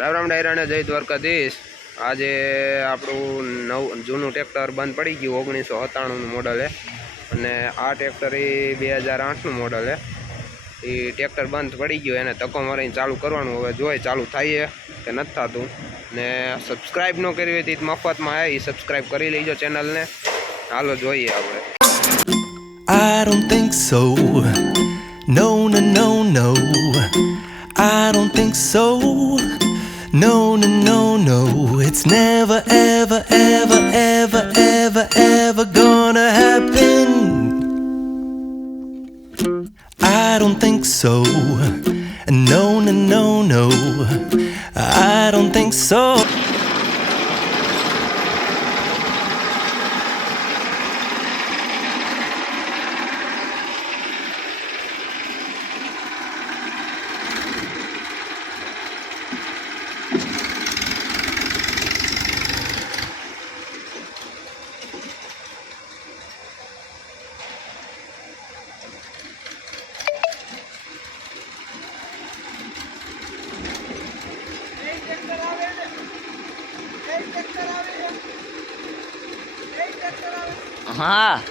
રામ રામ ડાયરાને જય દ્વારકાધીશ। આજે આપણું જૂનું ટ્રેક્ટર બંધ પડી ગયું 1997નું મોડલ હે અને આ ટ્રેક્ટર એ 2008નું મોડલ હે। એ ટ્રેક્ટર બંધ પડી ગયું, એને ધક્કો મારીને ચાલુ કરવાનું। હવે જોઈએ ચાલુ થાય કે નથી થતું। ને સબસ્ક્રાઈબ ન કરી હોય તો મફતમાં આવે, એ સબસ્ક્રાઈબ કરી લેજો ચેનલને। હાલો જોઈએ આપણે। I don't think so. No, no, no, no. I don't think so. No, no, no, no. It's never, ever, ever, ever, ever, ever gonna happen. I don't think so. No, no, no, no. I don't think so. हाँ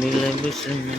नीले बिस्तर में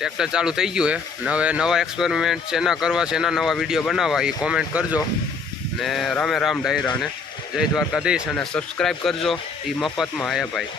tractor ચાલુ થઈ ગયું હે ને હવે નવા એક્સપેરિમેન્ટ શેના કરવા છે, એના નવા વિડીયો બનાવવા એ કોમેન્ટ કરજો। ને રામે રામ ડાયરાને જય દ્વારકાધીશ અને સબસ્ક્રાઈબ કરજો, એ મફતમાં હે ભાઈ।